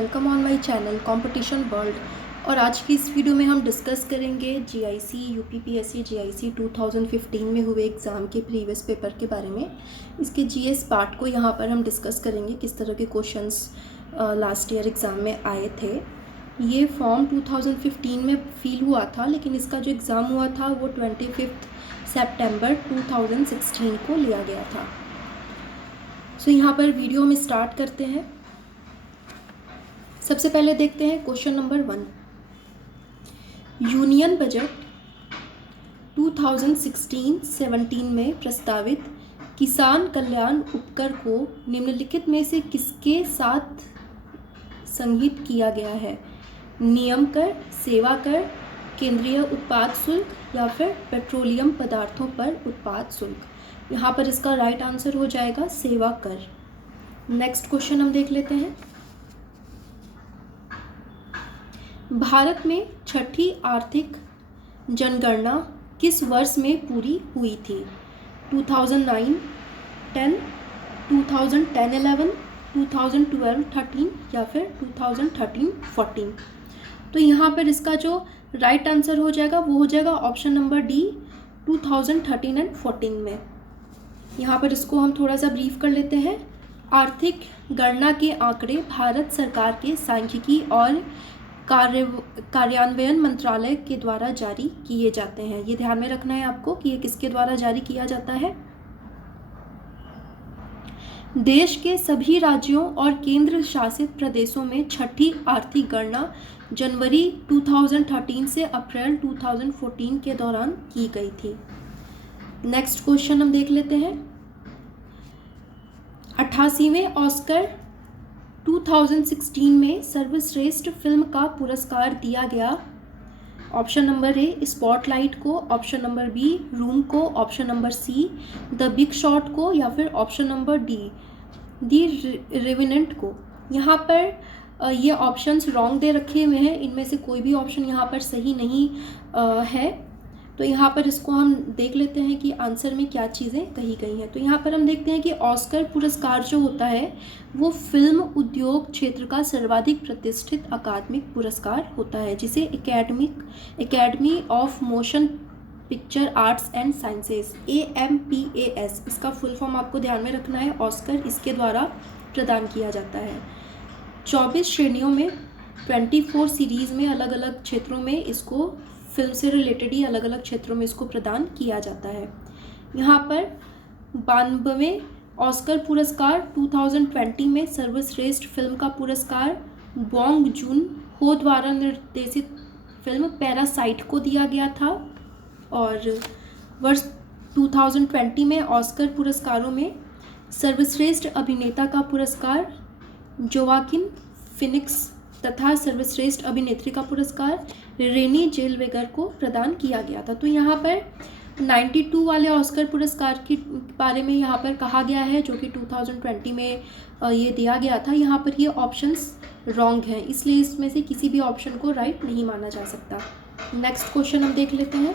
Welcome on my channel competition world. और आज की इस वीडियो में हम डिस्कस करेंगे जीआईसी यूपीपीएससी जीआईसी 2015 में हुए एग्ज़ाम के प्रीवियस पेपर के बारे में। इसके जीएस पार्ट को यहाँ पर हम डिस्कस करेंगे, किस तरह के क्वेश्चंस लास्ट ईयर एग्ज़ाम में आए थे। ये फॉर्म 2015 में फिल हुआ था, लेकिन इसका जो एग्ज़ाम हुआ था वो 25 सितंबर 2016 को लिया गया था। सो यहाँ पर वीडियो हम स्टार्ट करते हैं। सबसे पहले देखते हैं क्वेश्चन नंबर 1। यूनियन बजट 2016-17 में प्रस्तावित किसान कल्याण उपकर को निम्नलिखित में से किसके साथ संहित किया गया है? नियम कर, सेवा कर, केंद्रीय उत्पाद शुल्क या फिर पेट्रोलियम पदार्थों पर उत्पाद शुल्क। यहाँ पर इसका राइट आंसर हो जाएगा सेवा कर। नेक्स्ट क्वेश्चन हम देख लेते हैं। भारत में छठी आर्थिक जनगणना किस वर्ष में पूरी हुई थी? 2009-10, 2010-11, 2012-13 या फिर 2013-14। तो यहाँ पर इसका जो राइट आंसर हो जाएगा वो हो जाएगा ऑप्शन नंबर डी, 2013 एंड 14 में। यहाँ पर इसको हम थोड़ा सा ब्रीफ कर लेते हैं। आर्थिक गणना के आंकड़े भारत सरकार के सांख्यिकी और कार्यान्वयन मंत्रालय के द्वारा जारी किए जाते हैं। ये ध्यान में रखना है आपको कि ये किसके द्वारा जारी किया जाता है। देश के सभी राज्यों और केंद्र शासित प्रदेशों में छठी आर्थिक गणना जनवरी 2013 से अप्रैल 2014 के दौरान की गई थी। नेक्स्ट क्वेश्चन हम देख लेते हैं। 88वें ऑस्कर 2016 में सर्वश्रेष्ठ फिल्म का पुरस्कार दिया गया। ऑप्शन नंबर ए स्पॉटलाइट को, ऑप्शन नंबर बी रूम को, option number see the big shot को या फिर ऑप्शन नंबर डी दी रेवेनेंट को। यहाँ पर ये ऑप्शंस रॉन्ग दे रखे हुए हैं, इनमें से कोई भी ऑप्शन यहाँ पर सही नहीं है। तो यहाँ पर इसको हम देख लेते हैं कि आंसर में क्या चीज़ें कही गई हैं। तो यहाँ पर हम देखते हैं कि ऑस्कर पुरस्कार जो होता है वो फिल्म उद्योग क्षेत्र का सर्वाधिक प्रतिष्ठित अकादमिक पुरस्कार होता है, जिसे academy of motion picture arts and sciences AMPAS, इसका फुल फॉर्म आपको ध्यान में रखना है। ऑस्कर इसके द्वारा प्रदान किया जाता है। 24 श्रेणियों में 24 सीरीज़ में अलग अलग क्षेत्रों में इसको फिल्म से रिलेटेड ही अलग अलग क्षेत्रों में इसको प्रदान किया जाता है। यहाँ पर 92वें ऑस्कर पुरस्कार 2020 में सर्वश्रेष्ठ फिल्म का पुरस्कार बॉन्ग जून हो द्वारा निर्देशित फिल्म पैरासाइट को दिया गया था। और वर्ष 2020 में ऑस्कर पुरस्कारों में सर्वश्रेष्ठ अभिनेता का पुरस्कार जोवाकिन फिनिक्स तथा सर्वश्रेष्ठ अभिनेत्री का पुरस्कार रेनी जेलवेगर को प्रदान किया गया था। तो यहाँ पर 92 वाले ऑस्कर पुरस्कार के बारे में यहाँ पर कहा गया है, जो कि 2020 में ये दिया गया था। यहाँ पर ये ऑप्शंस रॉन्ग हैं, इसलिए इसमें से किसी भी ऑप्शन को राइट नहीं माना जा सकता। नेक्स्ट क्वेश्चन हम देख लेते हैं।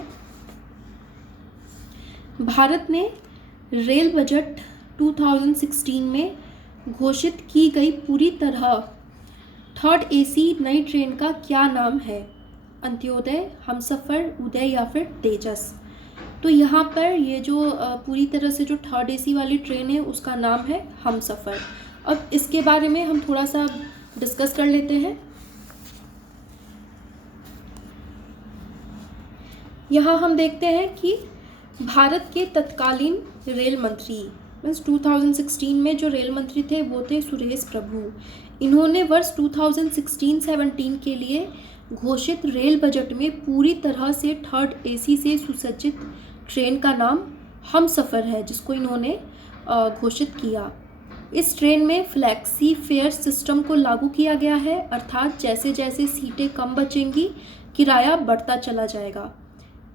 भारत ने रेल बजट 2016 में घोषित की गई पूरी तरह थर्ड AC नई ट्रेन का क्या नाम है? अंत्योदय, हमसफ़र, उदय या फिर तेजस। तो यहाँ पर ये जो पूरी तरह से जो थर्ड AC वाली ट्रेन है उसका नाम है हमसफ़र। अब इसके बारे में हम थोड़ा सा डिस्कस कर लेते हैं। यहाँ हम देखते हैं कि भारत के तत्कालीन रेल मंत्री मीन्स 2016 में जो रेल मंत्री थे वो थे सुरेश प्रभु। इन्होंने वर्ष 2016-17 के लिए घोषित रेल बजट में पूरी तरह से थर्ड AC से सुसज्जित ट्रेन का नाम हमसफ़र है, जिसको इन्होंने घोषित किया। इस ट्रेन में फ्लैक्सी फेयर सिस्टम को लागू किया गया है, अर्थात जैसे जैसे सीटें कम बचेंगी किराया बढ़ता चला जाएगा।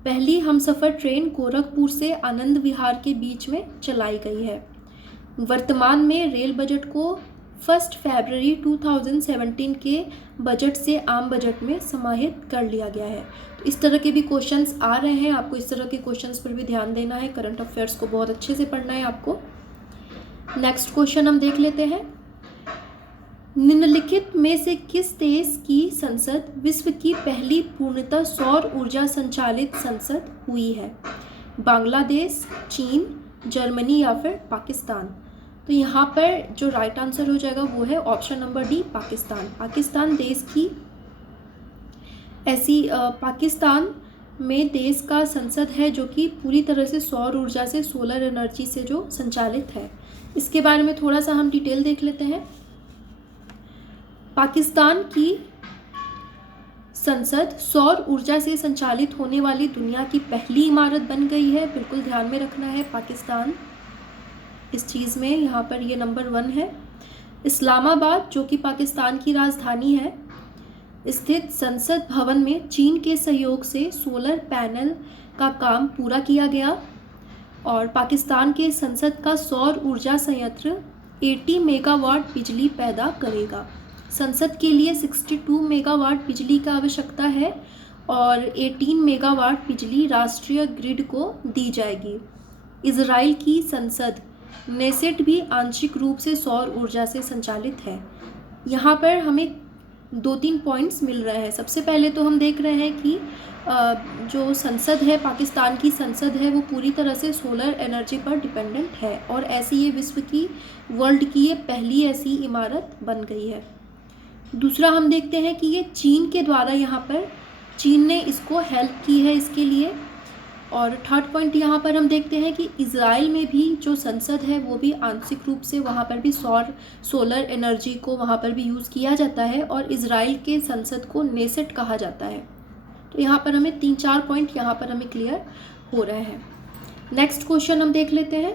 पहली हमसफ़र ट्रेन गोरखपुर से आनंद विहार के बीच में चलाई गई है। वर्तमान में रेल बजट को 1 फरवरी 2017 के बजट से आम बजट में समाहित कर लिया गया है। तो इस तरह के भी क्वेश्चंस आ रहे हैं, आपको इस तरह के क्वेश्चंस पर भी ध्यान देना है। करंट अफेयर्स को बहुत अच्छे से पढ़ना है आपको। नेक्स्ट क्वेश्चन हम देख लेते हैं। निम्नलिखित में से किस देश की संसद विश्व की पहली पूर्णतः सौर ऊर्जा संचालित संसद हुई है? बांग्लादेश, चीन, जर्मनी या फिर पाकिस्तान? तो यहाँ पर जो राइट आंसर हो जाएगा वो है option number D, Pakistan. Pakistan देश की ऐसी पाकिस्तान में देश का संसद है जो कि पूरी तरह से सौर ऊर्जा से, सोलर एनर्जी से जो संचालित है। इसके बारे में थोड़ा सा हम डिटेल देख लेते हैं। पाकिस्तान की संसद सौर ऊर्जा से संचालित होने वाली दुनिया की पहली इमारत बन गई है। बिल्कुल ध्यान में रखना है पाकिस्तान इस चीज़ में, यहाँ पर ये नंबर 1 है। इस्लामाबाद जो कि पाकिस्तान की राजधानी है स्थित संसद भवन में चीन के सहयोग से सोलर पैनल का काम पूरा किया गया और पाकिस्तान के संसद का सौर ऊर्जा संयंत्र 80 मेगावाट बिजली पैदा करेगा। संसद के लिए 62 मेगावाट बिजली की आवश्यकता है और 18 मेगावाट बिजली राष्ट्रीय ग्रिड को दी जाएगी। इजराइल की संसद नेसेट भी आंशिक रूप से सौर ऊर्जा से संचालित है। यहाँ पर हमें 2-3 पॉइंट्स मिल रहे हैं। सबसे पहले तो हम देख रहे हैं कि जो संसद है, पाकिस्तान की संसद है, वो पूरी तरह से सोलर एनर्जी पर डिपेंडेंट है और ऐसी ये विश्व की, वर्ल्ड की ये पहली ऐसी इमारत बन गई है। दूसरा हम देखते हैं कि ये चीन के द्वारा, यहाँ पर चीन ने इसको हेल्प की है इसके लिए। और थर्ड पॉइंट यहाँ पर हम देखते हैं कि इजराइल में भी जो संसद है वो भी आंशिक रूप से, वहाँ पर भी सोलर एनर्जी को वहाँ पर भी यूज़ किया जाता है और इजराइल के संसद को नेसेट कहा जाता है। तो यहाँ पर हमें 3-4 पॉइंट यहाँ पर हमें क्लियर हो रहे हैं। नेक्स्ट क्वेश्चन हम देख लेते हैं।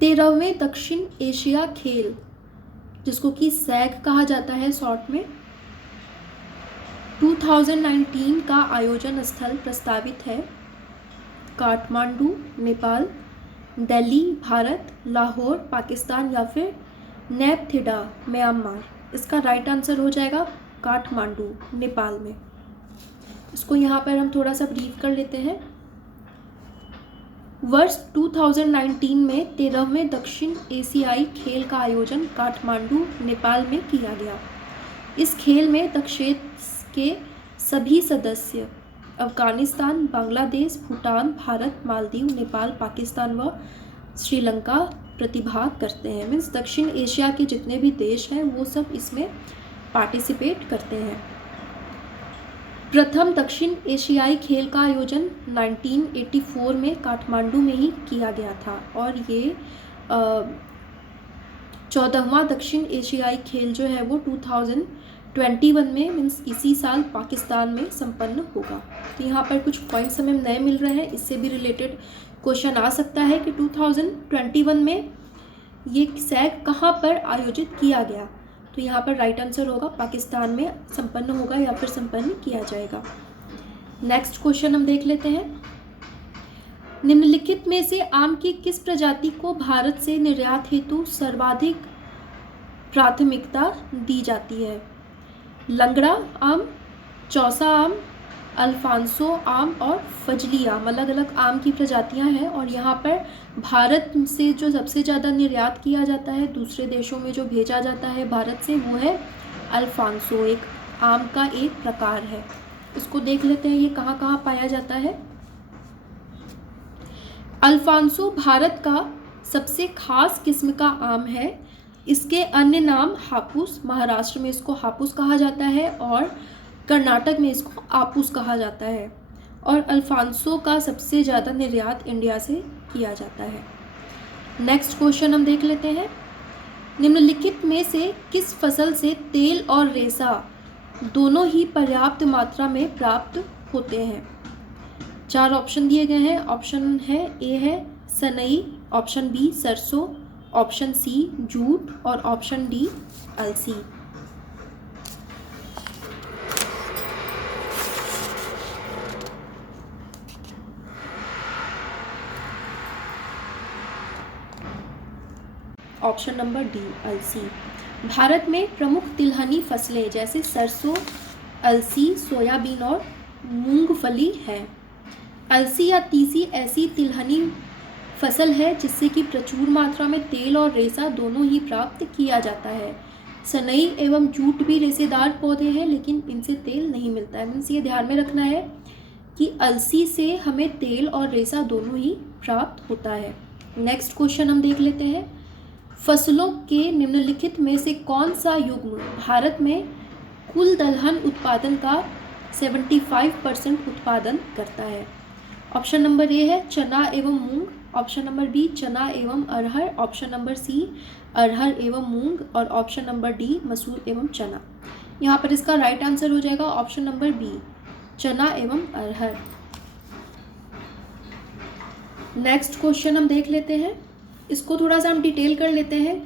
तेरहवें दक्षिण एशिया खेल, जिसको कि सैग कहा जाता है शॉर्ट में, 2019 का आयोजन स्थल प्रस्तावित है काठमांडू नेपाल, दिल्ली भारत, लाहौर पाकिस्तान या फिर नैपथिडा म्यांमार? इसका राइट आंसर हो जाएगा काठमांडू नेपाल में। इसको यहाँ पर हम थोड़ा सा ब्रीफ कर लेते हैं। वर्ष 2019 में 13वें दक्षिण एशियाई खेल का आयोजन काठमांडू नेपाल में किया गया। इस खेल में दक्षेत्र के सभी सदस्य अफगानिस्तान, बांग्लादेश, भूटान, भारत, मालदीव, नेपाल, पाकिस्तान व श्रीलंका प्रतिभाग करते हैं। मीन्स दक्षिण एशिया के जितने भी देश हैं वो सब इसमें पार्टिसिपेट करते हैं। प्रथम दक्षिण एशियाई खेल का आयोजन 1984 में काठमांडू में ही किया गया था और ये 14वां दक्षिण एशियाई खेल जो है वो 2021 में, मीन्स इसी साल पाकिस्तान में संपन्न होगा। तो यहाँ पर कुछ पॉइंट्स हमें नए मिल रहे हैं, इससे भी रिलेटेड क्वेश्चन आ सकता है कि 2021 में ये सैग कहाँ पर आयोजित किया गया। तो यहाँ पर राइट आंसर होगा पाकिस्तान में संपन्न होगा या फिर संपन्न किया जाएगा। नेक्स्ट क्वेश्चन हम देख लेते हैं। निम्नलिखित में से आम की किस प्रजाति को भारत से निर्यात हेतु सर्वाधिक प्राथमिकता दी जाती है? लंगड़ा आम, चौसा आम, अल्फांसो आम और फजली आम, अलग अलग आम की प्रजातियां हैं। और यहाँ पर भारत से जो सबसे ज़्यादा निर्यात किया जाता है, दूसरे देशों में जो भेजा जाता है भारत से, वो है अल्फांसो, एक आम का एक प्रकार है। इसको देख लेते हैं ये कहाँ कहाँ पाया जाता है। अल्फांसो भारत का सबसे खास किस्म का आम है। इसके अन्य नाम हापुस, महाराष्ट्र में इसको हापुस कहा जाता है और कर्नाटक में इसको आपूस कहा जाता है। और अल्फांसो का सबसे ज़्यादा निर्यात इंडिया से किया जाता है। नेक्स्ट क्वेश्चन हम देख लेते हैं। निम्नलिखित में से किस फसल से तेल और रेशा दोनों ही पर्याप्त मात्रा में प्राप्त होते हैं? 4 ऑप्शन दिए गए हैं। ऑप्शन है ए है सनई, ऑप्शन बी सरसों, ऑप्शन सी जूट और ऑप्शन डी अलसी। ऑप्शन नंबर डी अलसी। भारत में प्रमुख तिलहनी फसलें जैसे सरसों, अलसी, सोयाबीन और मूंगफली है। अलसी या तीसी ऐसी तिलहनी फसल है जिससे कि प्रचुर मात्रा में तेल और रेशा दोनों ही प्राप्त किया जाता है। सनई एवं जूट भी रेशेदार पौधे हैं, लेकिन इनसे तेल नहीं मिलता है। मीन्स ये ध्यान में रखना है कि अलसी से हमें तेल और रेशा दोनों ही प्राप्त होता है। नेक्स्ट क्वेश्चन हम देख लेते हैं। फसलों के निम्नलिखित में से कौन सा युग्म भारत में कुल दलहन उत्पादन का 75% उत्पादन करता है? ऑप्शन नंबर ए है चना एवं मूंग, ऑप्शन नंबर बी चना एवं अरहर, ऑप्शन नंबर सी अरहर एवं मूंग और ऑप्शन नंबर डी मसूर एवं चना। यहाँ पर इसका राइट आंसर हो जाएगा ऑप्शन नंबर बी चना एवं अरहर। नेक्स्ट क्वेश्चन हम देख लेते हैं। इसको थोड़ा सा हम डिटेल कर लेते हैं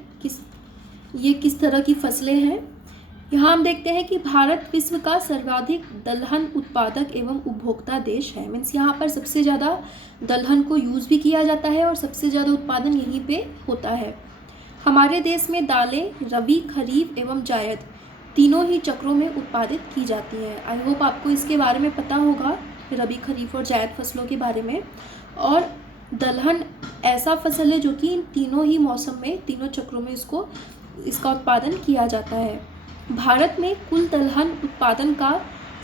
ये किस तरह की फसलें हैं। यहाँ हम देखते हैं कि भारत विश्व का सर्वाधिक दलहन उत्पादक एवं उपभोक्ता देश है। मीन्स यहाँ पर सबसे ज़्यादा दलहन को यूज़ भी किया जाता है और सबसे ज़्यादा उत्पादन यहीं पे होता है। हमारे देश में दालें रबी, खरीफ एवं जायद तीनों ही चक्रों में उत्पादित की जाती हैं। आई होप आपको इसके बारे में पता होगा, रबी, खरीफ और जायद फसलों के बारे में। और दलहन ऐसा फसल है जो कि इन तीनों ही मौसम में, तीनों चक्रों में इसका उत्पादन किया जाता है। भारत में कुल दलहन उत्पादन का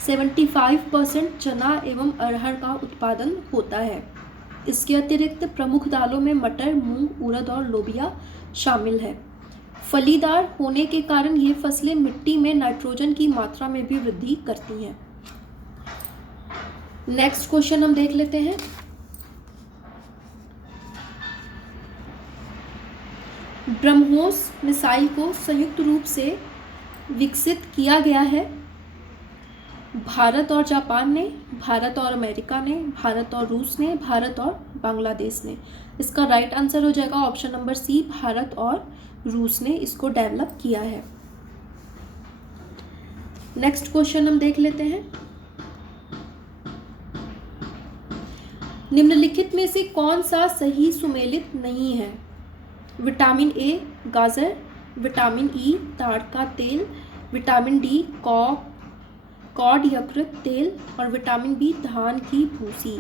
75% चना एवं अरहर का उत्पादन होता है। इसके अतिरिक्त प्रमुख दालों में मटर, मूंग, उड़द और लोबिया शामिल है। फलीदार होने के कारण ये फसलें मिट्टी में नाइट्रोजन की मात्रा में भी वृद्धि करती हैं। नेक्स्ट क्वेश्चन हम देख लेते हैं। ब्रह्मोस मिसाइल को संयुक्त रूप से विकसित किया गया है भारत और जापान ने, भारत और अमेरिका ने, भारत और रूस ने, भारत और बांग्लादेश ने। इसका राइट आंसर हो जाएगा ऑप्शन नंबर सी भारत और रूस ने इसको डेवलप किया है। नेक्स्ट क्वेश्चन हम देख लेते हैं। निम्नलिखित में से कौन सा सही सुमेलित नहीं है? विटामिन ए गाजर, विटामिन ई ताड़ का तेल, विटामिन डी कॉड यकृत तेल और विटामिन बी धान की भूसी।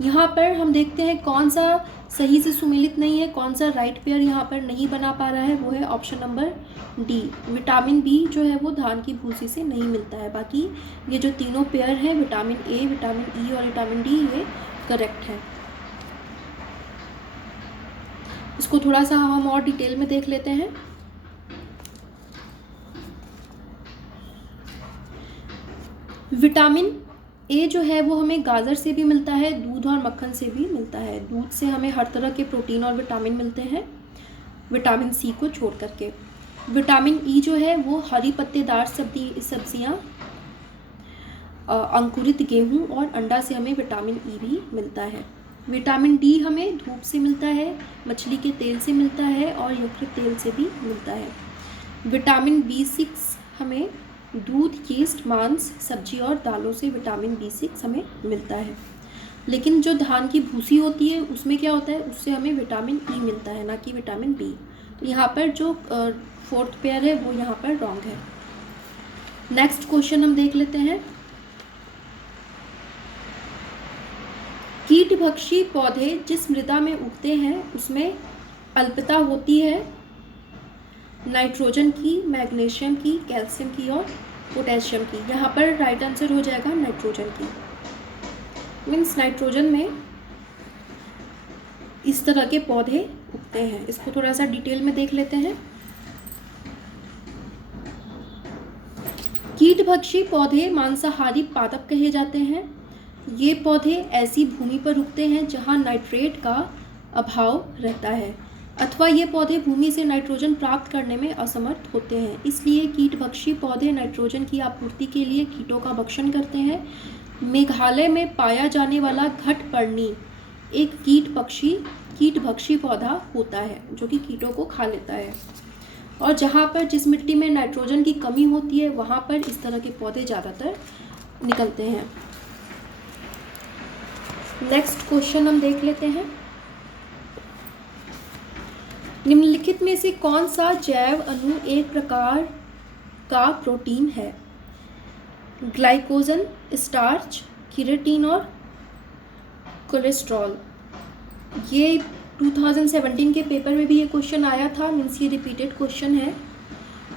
यहाँ पर हम देखते हैं कौन सा सही से सुमेलित नहीं है, कौन सा राइट पेयर यहाँ पर नहीं बना पा रहा है, वो है option number D. Vitamin B जो है वो धान की भूसी से नहीं मिलता है। बाकी ये जो तीनों पेयर हैं विटामिन ए, विटामिन ई और विटामिन डी, ये करेक्ट है। इसको थोड़ा सा हम और डिटेल में देख लेते हैं। विटामिन ए जो है वो हमें गाजर से भी मिलता है, दूध और मक्खन से भी मिलता है। दूध से हमें हर तरह के प्रोटीन और विटामिन मिलते हैं, विटामिन सी को छोड़ करके। विटामिन ई जो है वो हरी पत्तेदार सब्जियां, अंकुरित गेहूं और अंडा से हमें विटामिन ई भी मिलता है। विटामिन डी हमें धूप से मिलता है, मछली के तेल से मिलता है और यकृत तेल से भी मिलता है। विटामिन B6 हमें दूध, यीस्ट, मांस, सब्जी और दालों से विटामिन B6 हमें मिलता है। लेकिन जो धान की भूसी होती है उसमें क्या होता है, उससे हमें विटामिन ई मिलता है, ना कि विटामिन बी। तो यहाँ पर जो फोर्थ पेयर है वो यहाँ पर रॉन्ग है। नेक्स्ट क्वेश्चन हम देख लेते हैं। कीटभक्षी पौधे जिस मृदा में उगते हैं उसमें अल्पता होती है नाइट्रोजन की, मैग्नीशियम की, कैल्शियम की और पोटेशियम की। यहाँ पर राइट आंसर हो जाएगा नाइट्रोजन की। मीन्स नाइट्रोजन में इस तरह के पौधे उगते हैं। इसको थोड़ा सा डिटेल में देख लेते हैं। कीटभक्षी पौधे मांसाहारी पादप कहे जाते हैं। ये पौधे ऐसी भूमि पर उगते हैं जहाँ नाइट्रेट का अभाव रहता है, अथवा ये पौधे भूमि से नाइट्रोजन प्राप्त करने में असमर्थ होते हैं। इसलिए कीटभक्षी पौधे नाइट्रोजन की आपूर्ति के लिए कीटों का भक्षण करते हैं। मेघालय में पाया जाने वाला घटपर्णी एक कीटभक्षी पौधा होता है जो कि कीटों को खा लेता है। और जहाँ पर जिस मिट्टी में नाइट्रोजन की कमी होती है वहाँ पर इस तरह के पौधे ज़्यादातर निकलते हैं। नेक्स्ट क्वेश्चन हम देख लेते हैं। निम्नलिखित में से कौन सा जैव अणु एक प्रकार का प्रोटीन है? ग्लाइकोजन, स्टार्च, केराटिन और कोलेस्ट्रॉल। ये 2017 के पेपर में भी ये क्वेश्चन आया था, मीन्स ये रिपीटेड क्वेश्चन है।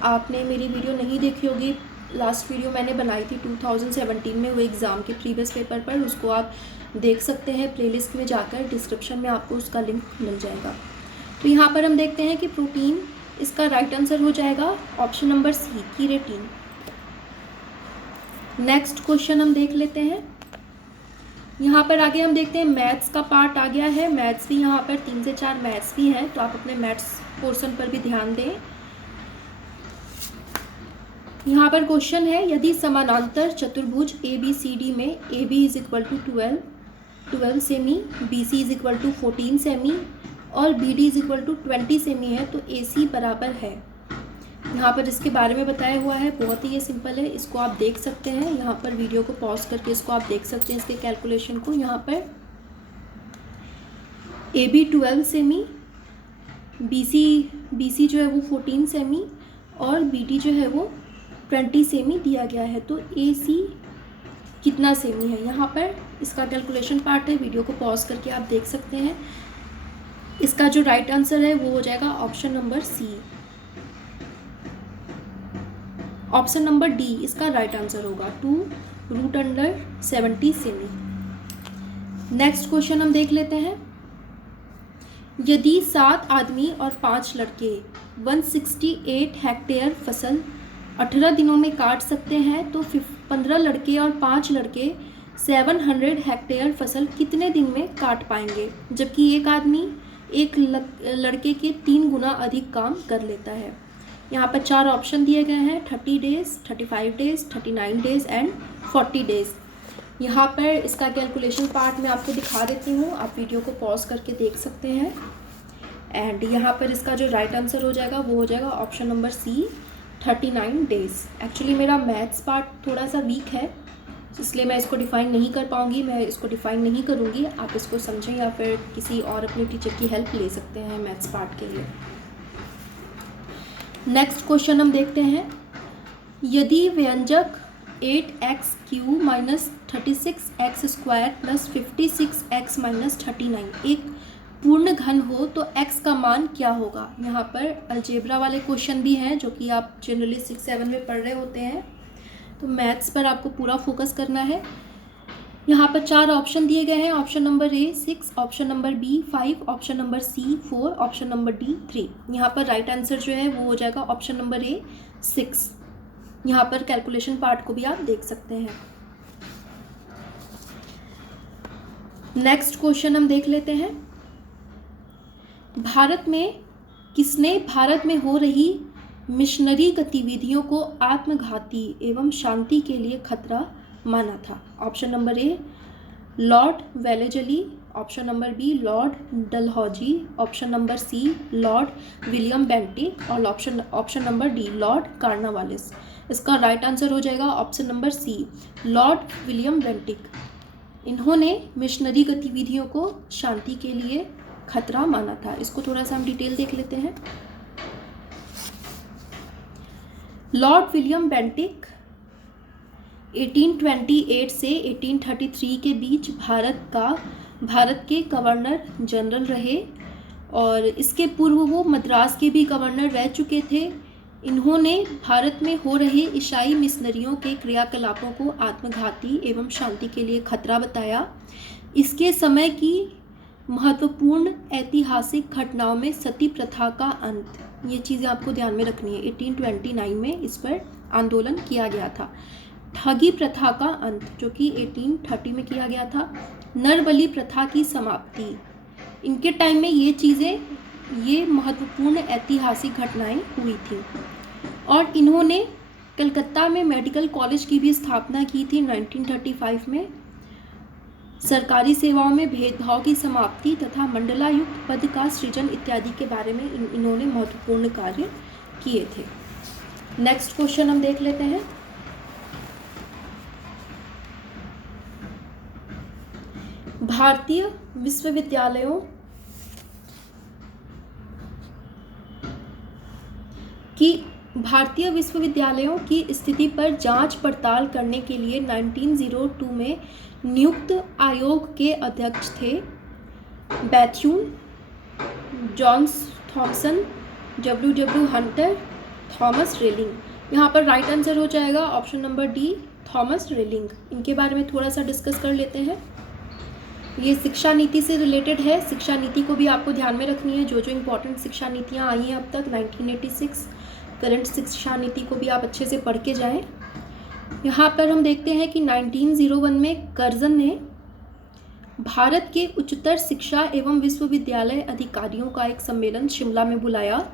आपने मेरी वीडियो नहीं देखी होगी, लास्ट वीडियो मैंने बनाई थी 2017 में वो एग्ज़ाम के प्रीवियस पेपर पर, उसको आप देख सकते हैं प्लेलिस्ट में जाकर, डिस्क्रिप्शन में आपको उसका लिंक मिल जाएगा। तो यहाँ पर हम देखते हैं कि प्रोटीन, इसका राइट आंसर हो जाएगा option number C, keratin. Next question हम देख लेते हैं। यहाँ पर आगे हम देखते हैं मैथ्स का पार्ट आ गया है। मैथ्स भी यहाँ पर 3 से 4 मैथ्स भी हैं, तो आप अपने मैथ्स पोर्शन पर भी ध्यान दें। यहाँ पर क्वेश्चन है, यदि समानांतर चतुर्भुज ABCD में AB इज इक्वल टू 12 सेमी, BC इज इक्वल टू 14 सेमी और BD इज इक्वल टू 20 सेमी है, तो AC बराबर है। यहाँ पर इसके बारे में बताया हुआ है, बहुत ही ये सिंपल है, इसको आप देख सकते हैं। यहाँ पर वीडियो को पॉज करके इसको आप देख सकते हैं, इसके कैलकुलेशन को। यहाँ पर AB 12 सेमी, BC जो है वो 14 सेमी और BD जो है वो 20 सेमी दिया गया है, तो AC कितना सेमी है। यहाँ पर इसका कैलकुलेशन पार्ट है, वीडियो को पॉज करके आप देख सकते हैं। इसका जो राइट आंसर है वो हो जाएगा option number C. Option number D इसका राइट आंसर होगा, 2√70 सेमी। नेक्स्ट क्वेश्चन हम देख लेते हैं। यदि 7 आदमी और 5 लड़के 168 हेक्टेयर फसल 18 दिनों में काट सकते हैं, तो 15 लड़के और 5 लड़के 700 हेक्टेयर फसल कितने दिन में काट पाएंगे, जबकि एक आदमी एक लड़के के 3 गुना अधिक काम कर लेता है। यहाँ पर 4 ऑप्शन दिए गए हैं, 30 days, 35 days, 39 days and 40 days. यहाँ पर इसका कैलकुलेशन पार्ट मैं आपको दिखा देती हूँ, आप वीडियो को पॉज करके देख सकते हैं। एंड यहाँ पर इसका जो राइट आंसर हो जाएगा वो हो जाएगा option number C, 39 days. Actually मेरा मैथ्स पार्ट थोड़ा सा वीक है, इसलिए मैं इसको डिफ़ाइन नहीं कर पाऊँगी, मैं इसको डिफ़ाइन नहीं करूँगी। आप इसको समझें या फिर किसी और अपने टीचर की हेल्प ले सकते हैं मैथ्स पार्ट के लिए। नेक्स्ट क्वेश्चन हम देखते हैं। यदि व्यंजक 8x³ minus 36x² plus 56x minus 39 एक पूर्ण घन हो तो x का मान क्या होगा। यहाँ पर अलजेब्रा वाले क्वेश्चन भी हैं जो कि आप जनरली 6-7 में पढ़ रहे होते हैं, तो मैथ्स पर आपको पूरा फोकस करना है। यहाँ पर 4 ऑप्शन दिए गए हैं, option number A 6, option number B 5, option number C 4, option number D 3। यहाँ पर राइट आंसर जो है वो हो जाएगा ऑप्शन नंबर ए 6। यहाँ पर कैलकुलेशन पार्ट को भी आप देख सकते हैं। नेक्स्ट क्वेश्चन हम देख लेते हैं। भारत में हो रही मिशनरी गतिविधियों को आत्मघाती एवं शांति के लिए खतरा माना था। Option number A Lord Wellesley, option number B Lord Dalhousie, option number C Lord William Bentinck और option number D Lord Cornwallis. इसका राइट आंसर हो जाएगा option number C, Lord William Bentinck. इन्होंने मिशनरी गतिविधियों को शांति के लिए खतरा माना था। इसको थोड़ा सा हम डिटेल देख लेते हैं। लॉर्ड विलियम बेंटिक 1828 से 1833 के बीच भारत के गवर्नर जनरल रहे और इसके पूर्व वो मद्रास के भी गवर्नर रह चुके थे। इन्होंने भारत में हो रहे ईसाई मिशनरियों के क्रियाकलापों को आत्मघाती एवं शांति के लिए खतरा बताया। इसके समय की महत्वपूर्ण ऐतिहासिक घटनाओं में सती प्रथा का अंत, ये चीज़ें आपको ध्यान में रखनी है। 1829 में इस पर आंदोलन किया गया था। ठगी प्रथा का अंत जो कि 1830 में किया गया था। नरबली प्रथा की समाप्ति, इनके टाइम में ये महत्वपूर्ण ऐतिहासिक घटनाएं हुई थी। और इन्होंने कलकत्ता में मेडिकल कॉलेज की भी स्थापना की थी 1935 में। सरकारी सेवाओं में भेदभाव की समाप्ति तथा मंडलायुक्त पद का सृजन इत्यादि के बारे में इन्होंने महत्वपूर्ण कार्य किए थे। नेक्स्ट क्वेश्चन हम देख लेते हैं। भारतीय विश्वविद्यालयों की स्थिति पर जांच पड़ताल करने के लिए 1902 में नियुक्त आयोग के अध्यक्ष थे Bethune Johns Thomson, W Hunter, Thomas रेलिंग। यहाँ पर राइट आंसर हो जाएगा ऑप्शन नंबर डी, थॉमस रेलिंग। इनके बारे में थोड़ा सा डिस्कस कर लेते हैं। ये शिक्षा नीति से रिलेटेड है। शिक्षा नीति को भी आपको ध्यान में रखनी है, जो जो इम्पोर्टेंट शिक्षा नीतियाँ आई हैं अब तक 1986, करंट शिक्षा नीति को भी आप अच्छे से पढ़ के जाएँ। यहाँ पर हम देखते हैं कि 1901 में कर्जन ने भारत के उच्चतर शिक्षा एवं विश्वविद्यालय अधिकारियों का एक सम्मेलन शिमला में बुलाया।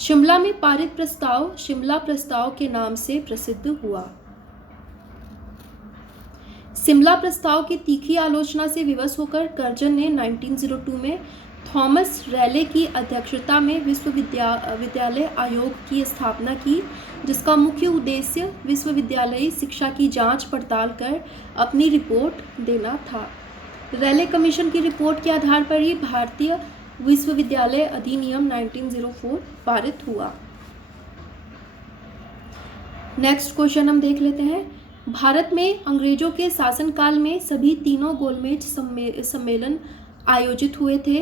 शिमला में पारित प्रस्ताव शिमला प्रस्ताव के नाम से प्रसिद्ध हुआ। शिमला प्रस्ताव की तीखी आलोचना से विवश होकर कर्जन ने 1902 में थॉमस रैले की अध्यक्षता में विश्वविद्यालय आयोग की स्थापना की, जिसका मुख्य उद्देश्य विश्वविद्यालयी शिक्षा की जांच पड़ताल कर अपनी रिपोर्ट देना था। रैले कमीशन की रिपोर्ट के आधार पर ही भारतीय विश्वविद्यालय अधिनियम 1904 पारित हुआ। नेक्स्ट क्वेश्चन हम देख लेते हैं। भारत में अंग्रेजों के शासनकाल में सभी तीनों गोलमेज सम्मेलन आयोजित हुए थे,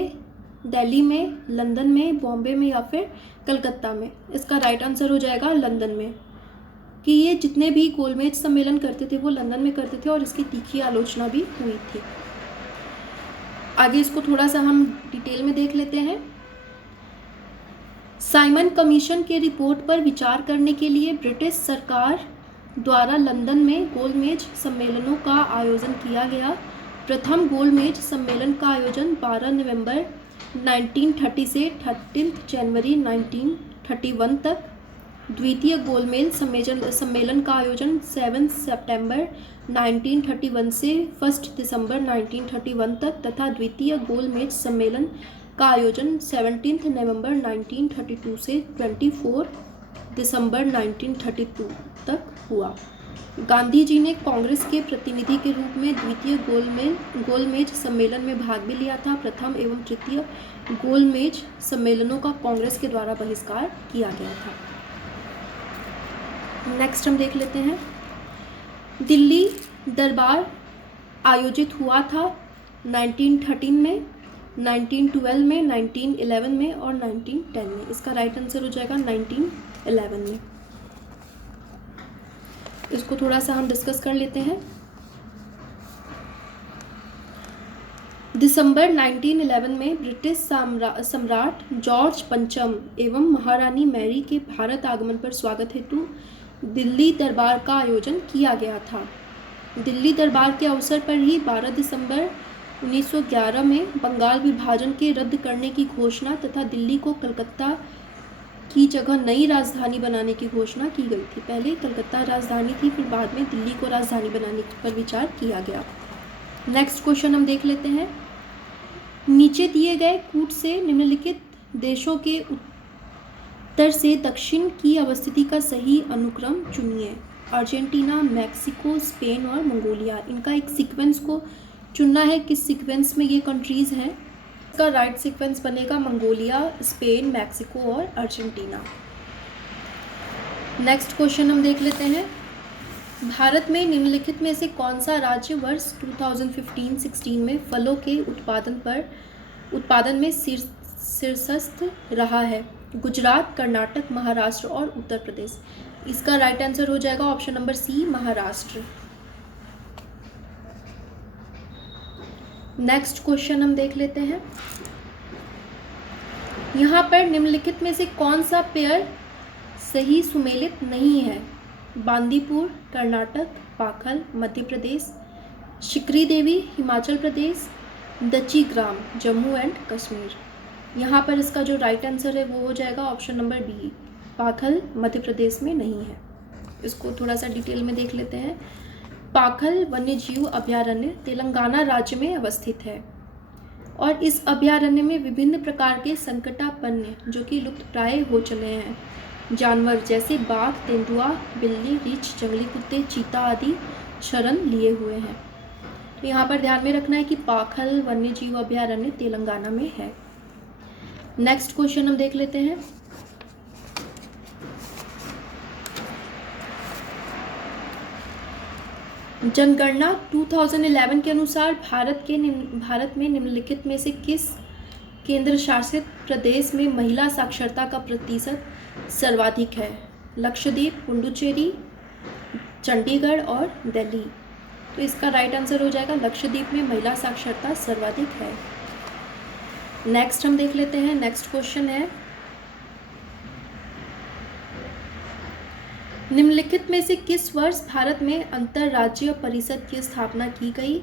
दिल्ली में, लंदन में, बॉम्बे में या फिर कलकत्ता में। इसका राइट आंसर हो जाएगा लंदन में, कि ये जितने भी गोलमेज सम्मेलन करते थे वो लंदन में करते थे और इसकी तीखी आलोचना भी हुई थी। आगे इसको थोड़ा सा हम डिटेल में देख लेते हैं। साइमन कमीशन के रिपोर्ट पर विचार करने के लिए ब्रिटिश सरकार द्वारा लंदन में गोलमेज सम्मेलनों का आयोजन किया गया। प्रथम गोलमेज सम्मेलन का आयोजन 12 नवंबर 1930 से 13 जनवरी 1931 तक, द्वितीय गोलमेज सम्मेलन का आयोजन 7 सितंबर 1931 से 1 दिसंबर 1931 तक तथा द्वितीय गोलमेज सम्मेलन का आयोजन 17 नवंबर 1932 से 24 दिसंबर 1932 तक हुआ। गांधी जी ने कांग्रेस के प्रतिनिधि के रूप में द्वितीय गोलमेज सम्मेलन में भाग भी लिया था। प्रथम एवं तृतीय गोलमेज सम्मेलनों का कांग्रेस के द्वारा बहिष्कार किया गया था। नेक्स्ट हम देख लेते हैं। दिल्ली दरबार आयोजित हुआ था 1913 में, 1912 में, 1911 में और 1910 में। इसका राइट आंसर हो जाएगा 1911 में। इसको थोड़ा सा हम डिस्कस कर लेते हैं। दिसंबर 1911 में ब्रिटिश सम्राट जॉर्ज पंचम एवं महारानी मैरी के भारत आगमन पर स्वागत हेतु दिल्ली दरबार का आयोजन किया गया था। दिल्ली दरबार के अवसर पर ही 12 दिसंबर 1911 में बंगाल विभाजन के रद्द करने की घोषणा तथा दिल्ली को कलकत्ता की जगह नई राजधानी बनाने की घोषणा की गई थी। पहले कलकत्ता राजधानी थी, फिर बाद में दिल्ली को राजधानी बनाने पर विचार किया गया। नेक्स्ट क्वेश्चन हम देख लेते हैं। नीचे दिए गए कूट से निम्नलिखित देशों के उत्तर से दक्षिण की अवस्थिति का सही अनुक्रम चुनिए। अर्जेंटीना, मैक्सिको, स्पेन और मंगोलिया। इनका एक सीक्वेंस को चुनना है, किस सीक्वेंस में ये कंट्रीज़ हैं। इसका राइट सीक्वेंस बनेगा मंगोलिया, स्पेन, मैक्सिको और अर्जेंटीना। नेक्स्ट क्वेश्चन हम देख लेते हैं। भारत में निम्नलिखित में से कौन सा राज्य वर्ष 2015-16 में फलों के उत्पादन में शीर्षस्थ रहा है? गुजरात, कर्नाटक, महाराष्ट्र और उत्तर प्रदेश। इसका राइट आंसर हो जाएगा option number C, Maharashtra. Next question हम देख लेते हैं। यहाँ पर निम्नलिखित में से कौन सा पेयर सही सुमेलित नहीं है? बांदीपुर, कर्नाटक, पाखल, मध्य प्रदेश, शिकरी देवी, हिमाचल प्रदेश, दची ग्राम, जम्मू एंड कश्मीर। यहाँ पर इसका जो राइट आंसर है वो हो जाएगा option number B, Pakhal Madhya Pradesh में नहीं है। इसको थोड़ा सा डिटेल में देख लेते हैं। पाखल वन्यजीव अभयारण्य तेलंगाना राज्य में अवस्थित है और इस अभयारण्य में विभिन्न प्रकार के संकटापन्न जो कि लुप्तप्राय हो चले हैं जानवर जैसे बाघ, तेंदुआ, बिल्ली, रीछ, जंगली कुत्ते, चीता आदि शरण लिए हुए हैं। तो यहाँ पर ध्यान में रखना है कि पाखल वन्यजीव अभयारण्य तेलंगाना में है। नेक्स्ट क्वेश्चन हम देख लेते हैं। जनगणना 2011 के अनुसार भारत में निम्नलिखित में से केंद्र शासित प्रदेश में महिला साक्षरता का प्रतिशत सर्वाधिक है? लक्षद्वीप, पुडुचेरी, चंडीगढ़ और दिल्ली। तो इसका राइट आंसर हो जाएगा लक्षद्वीप में महिला साक्षरता सर्वाधिक है। नेक्स्ट हम देख लेते हैं। नेक्स्ट क्वेश्चन है, निम्नलिखित में से किस वर्ष भारत में अंतर्राज्यीय परिषद की स्थापना की गई?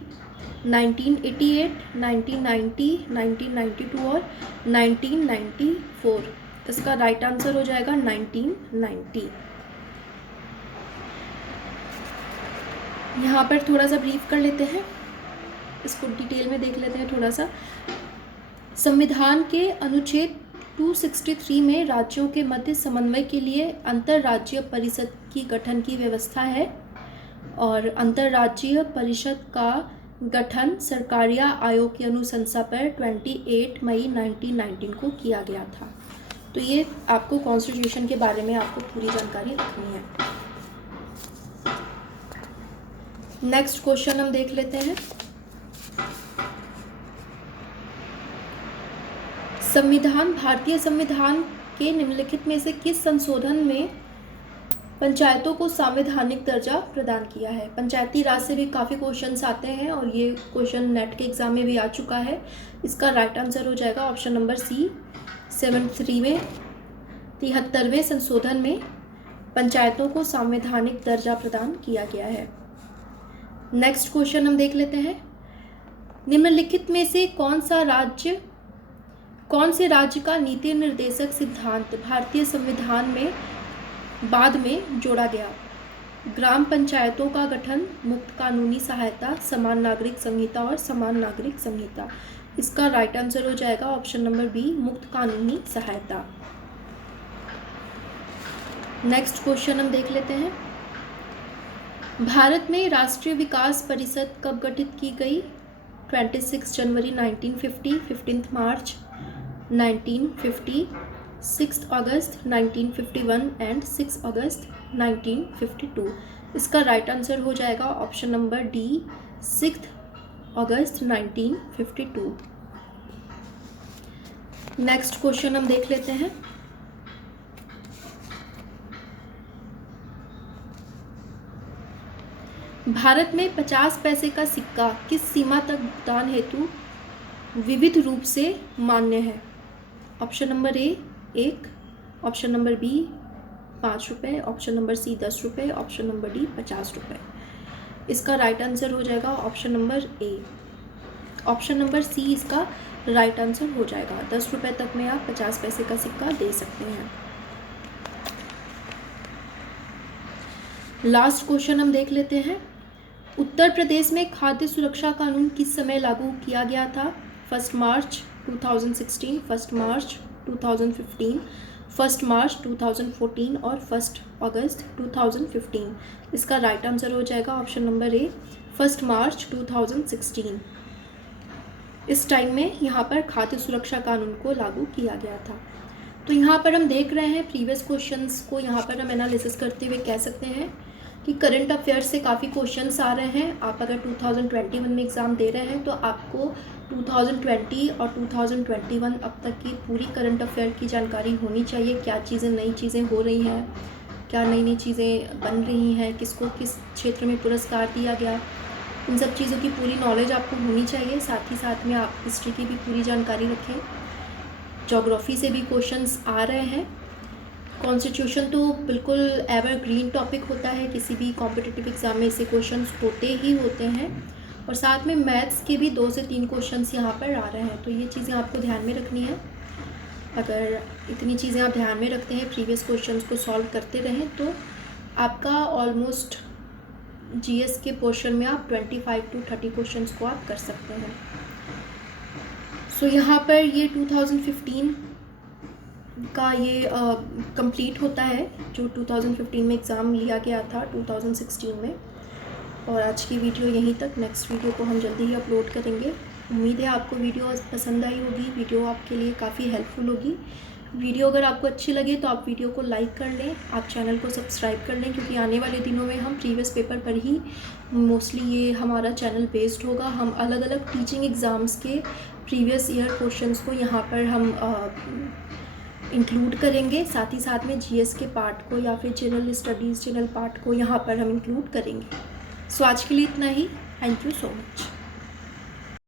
1988, 1990, 1992 और 1994। इसका राइट आंसर हो जाएगा 1990। यहाँ पर थोड़ा सा ब्रीफ कर लेते हैं, इसको डिटेल में देख लेते हैं थोड़ा सा। संविधान के अनुच्छेद 263 में राज्यों के मध्य समन्वय के लिए अंतर्राज्यीय परिषद की गठन की व्यवस्था है और अंतर्राज्यीय परिषद का गठन सरकारिया आयोग की अनुशंसा पर 28 मई 1919 को किया गया था। तो ये आपको कॉन्स्टिट्यूशन के बारे में आपको पूरी जानकारी रखनी है। नेक्स्ट क्वेश्चन हम देख लेते हैं। भारतीय संविधान के निम्नलिखित में से किस संशोधन में पंचायतों को संवैधानिक दर्जा प्रदान किया है? पंचायती राज से भी काफ़ी क्वेश्चंस आते हैं और ये क्वेश्चन नेट के एग्जाम में भी आ चुका है। इसका राइट आंसर हो जाएगा ऑप्शन नंबर सी। 73वें संशोधन में पंचायतों को संवैधानिक दर्जा प्रदान किया गया है। नेक्स्ट क्वेश्चन हम देख लेते हैं। निम्नलिखित में से कौन से राज्य का नीति निर्देशक सिद्धांत भारतीय संविधान में बाद में जोड़ा गया? ग्राम पंचायतों का गठन, मुक्त कानूनी सहायता, समान नागरिक संहिता और समान नागरिक संहिता। इसका राइट आंसर हो जाएगा ऑप्शन नंबर बी, मुक्त कानूनी सहायता। नेक्स्ट क्वेश्चन हम देख लेते हैं। भारत में राष्ट्रीय विकास परिषद कब गठित की गई? 26 जनवरी 1950, 15 मार्च 1950, 6 अगस्त 1951 एंड 6 अगस्त 1952। इसका राइट आंसर हो जाएगा ऑप्शन नंबर डी, 6 अगस्त 1952। नेक्स्ट क्वेश्चन हम देख लेते हैं। भारत में 50 पैसे का सिक्का किस सीमा तक भुगतान हेतु विविध रूप से मान्य है? Option number A 1, option number B 5 रुपये, ऑप्शन नंबर सी 10 रुपये, ऑप्शन नंबर डी 50 रुपये। इसका राइट आंसर हो जाएगा option number A. Option number C इसका राइट आंसर हो जाएगा। 10 रुपये तक में आप 50 पैसे का सिक्का दे सकते हैं। लास्ट क्वेश्चन हम देख लेते हैं। उत्तर प्रदेश में खाद्य सुरक्षा कानून किस समय लागू किया गया था? 1 मार्च 2016, 1 मार्च 2015, 1 मार्च 2014 और 1 अगस्त 2015। इसका राइट आंसर हो जाएगा ऑप्शन नंबर ए, 1 मार्च 2016। इस टाइम में यहाँ पर खाद्य सुरक्षा कानून को लागू किया गया था। तो यहाँ पर हम देख रहे हैं प्रीवियस क्वेश्चंस को यहाँ पर हम एनालिसिस करते हुए कह सकते हैं कि करंट अफेयर्स से काफ़ी क्वेश्चंस आ रहे हैं। आप अगर 2021 में एग्ज़ाम दे रहे हैं तो आपको 2020 और 2021 अब तक की पूरी करंट अफेयर की जानकारी होनी चाहिए। क्या चीज़ें नई चीज़ें हो रही हैं, क्या नई नई चीज़ें बन रही हैं, किसको किस क्षेत्र में पुरस्कार दिया गया, इन सब चीज़ों की पूरी नॉलेज आपको होनी चाहिए। साथ ही साथ में आप हिस्ट्री की भी पूरी जानकारी रखें। ज्योग्राफी से भी क्वेश्चंस आ रहे हैं। कॉन्स्टिट्यूशन तो बिल्कुल एवरग्रीन टॉपिक होता है, किसी भी कॉम्पिटिटिव एग्ज़ाम में ऐसे क्वेश्चंस होते ही होते हैं। और साथ में मैथ्स के भी 2 से 3 क्वेश्चंस यहाँ पर आ रहे हैं। तो ये चीज़ें आपको ध्यान में रखनी है। अगर इतनी चीज़ें आप ध्यान में रखते हैं, प्रीवियस क्वेश्चंस को सॉल्व करते रहें, तो आपका ऑलमोस्ट जीएस के पोर्शन में आप 25 to 30 क्वेश्चंस को आप कर सकते हैं। सो यहाँ पर ये 2015 का ये कंप्लीट होता है, जो 2015 में एग्ज़ाम लिया गया था 2016 में। और आज की वीडियो यहीं तक। नेक्स्ट वीडियो को हम जल्दी ही अपलोड करेंगे। उम्मीद है आपको वीडियो पसंद आई होगी। वीडियो आपके लिए काफ़ी हेल्पफुल होगी। वीडियो अगर आपको अच्छी लगे तो आप वीडियो को लाइक कर लें, आप चैनल को सब्सक्राइब कर लें, क्योंकि आने वाले दिनों में हम प्रीवियस पेपर पर ही मोस्टली ये हमारा चैनल बेस्ड होगा। हम अलग अलग टीचिंग एग्ज़ाम्स के प्रीवियस ईयर क्वेश्चंस को यहाँ पर हम इंक्लूड करेंगे, साथ ही साथ में जीएस के पार्ट को या फिर जनरल स्टडीज़ जनरल पार्ट को यहाँ पर हम इंक्लूड करेंगे। सो आज के लिए इतना ही। Thank you so much.